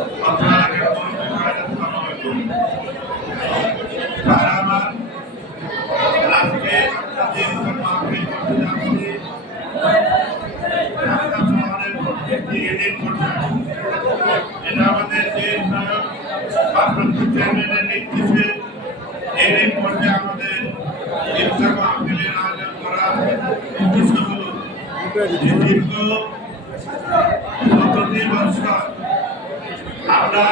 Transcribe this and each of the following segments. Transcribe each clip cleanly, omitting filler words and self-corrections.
আজকে এটা আমাদের যে চেয়ারম্যানের নির্দেশে এই পর্যায়ে আমাদের ইফতার মাহফিলের আয়োজন করা উদ্দেশ্য হল দীর্ঘ 17 বছর আমরা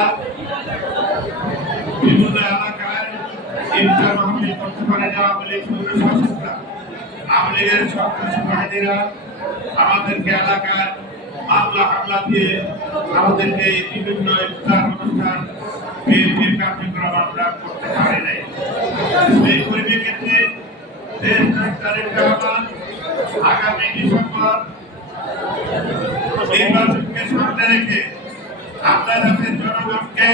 বিভিন্ন এলাকায় ইফতার মাহফিল করতে পারি না। আওয়ামী লীগ শাসকরা, আওয়ামী লীগের সন্ত্রাসী বাহিনীরা আমাদেরকে এলাকায় মামলা হামলা দিয়ে আমাদেরকে বিভিন্ন ইফতার অনুষ্ঠান বিএনপির কার্যক্রম আমরা করতে পারি নাই। এই পরিপ্রেক্ষিতে দেশ নায়ক তারেক রহমান আগামী ডিসেম্বর নির্বাচনকে সামনে রেখে আমরা যাতে জনগণকে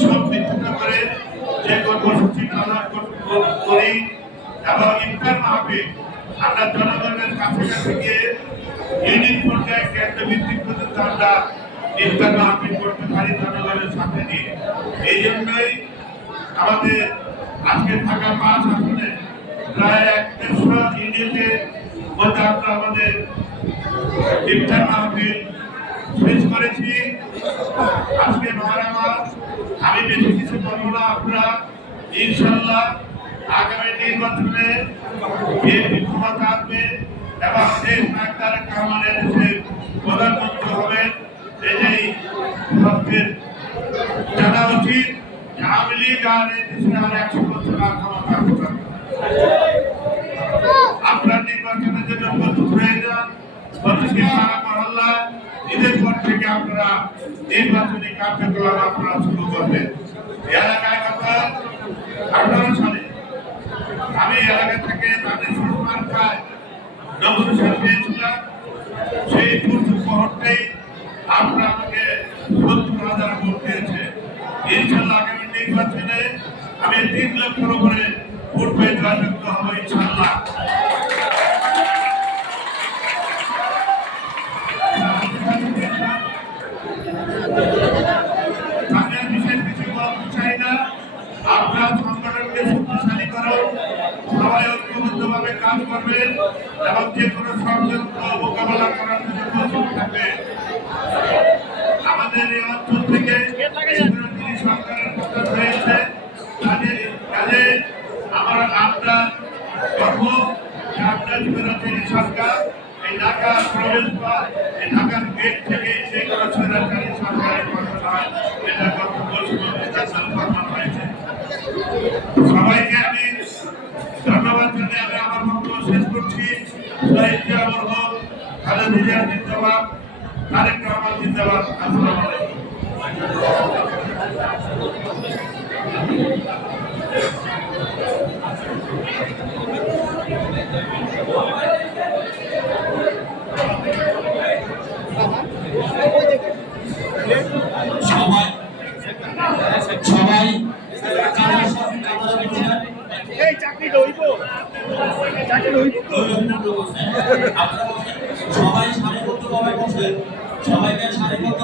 সম্পৃক্ত করে যে কর্মসূচি পালন করি এবং ইফতার মাহফিল আমরা জনগণের কাছে কাছে গিয়ে ইউনিট পর্যায়ে কেন্দ্রভিত্তিক পর্যন্ত আমরা ইফতার মাহফিল করতে পারি জনগণের সাথে নিয়ে। এই জন্যই আমাদের আজকে থাকা 5 আসনে প্রায় 150 ইউনিটের মধ্যে আমরা আমাদের ইফতার মাহফিল শেষ করেছি। আজকে মহারামার আমি বেশি কিছু বলবো না। আপনারা ইনশাল্লাহ আগামী নির্বাচনে বিএনপি ক্ষমতা আসবে এবং দেশ নায়ক তারেক রহমানের দেশের প্রধানমন্ত্রী হবেন। এটাই সবচেয়ে জানা উচিত। আওয়ামী লীগ আর এই দেশে আর 100 বছর ক্ষমতা আসতে পারবে। আপনার নির্বাচনের জন্য প্রস্তুত হয়ে যান। প্রতিটি পাড়া মহল্লা ঈদের পর থেকে আপনারা নির্বাচনী কার্যক্রম আপনারা শুরু করবেন। এলাকায় গত 18 সালে আমি এলাকা থেকে তাদের সম্মান পায় নমিনেশন পেয়েছিলাম। সেই পূর্ব মুহূর্তেই আপনারা আমাকে 70,000 ভোট দিয়েছে। ইনশাল্লাহ আগামী নির্বাচনে আমি 3 লক্ষের উপরে ভোট পেয়ে জয়যুক্ত হব ইনশাল্লাহ। আপনারা সংগঠনকে শক্তিশালী করুন, সবাই ঐক্যবদ্ধভাবে কাজ করবেন এবং যে কোনো ষড়যন্ত্র মোকাবেলা করার জন্য প্রস্তুত থাকবেন। আমাদের এই অঞ্চল থেকে যিনি সরকারের পতন হয়েছে কাজে আমরা গর্ব যে আপনার স্বৈরাচারী সরকার এই ঢাকা প্রবেশ পথ এই ঢাকার গেট থেকে যে কোনো স্বৈরাচারী সরকারের পতন হয় এটা গত বছর হয়েছে। সবাইকে আমি ধন্যবাদ জানিয়ে আমি আমার বক্তব্য শেষ করছি। শহীদ জিয়া মরহুম, খালেদা জিয়া জিন্দাবাদ, তারেক রহমান জিন্দাবাদ। আসসালামু আলাইকুম। সবাই সারিবদ্ধভাবে বসবেন। সবাইকে সারিবদ্ধ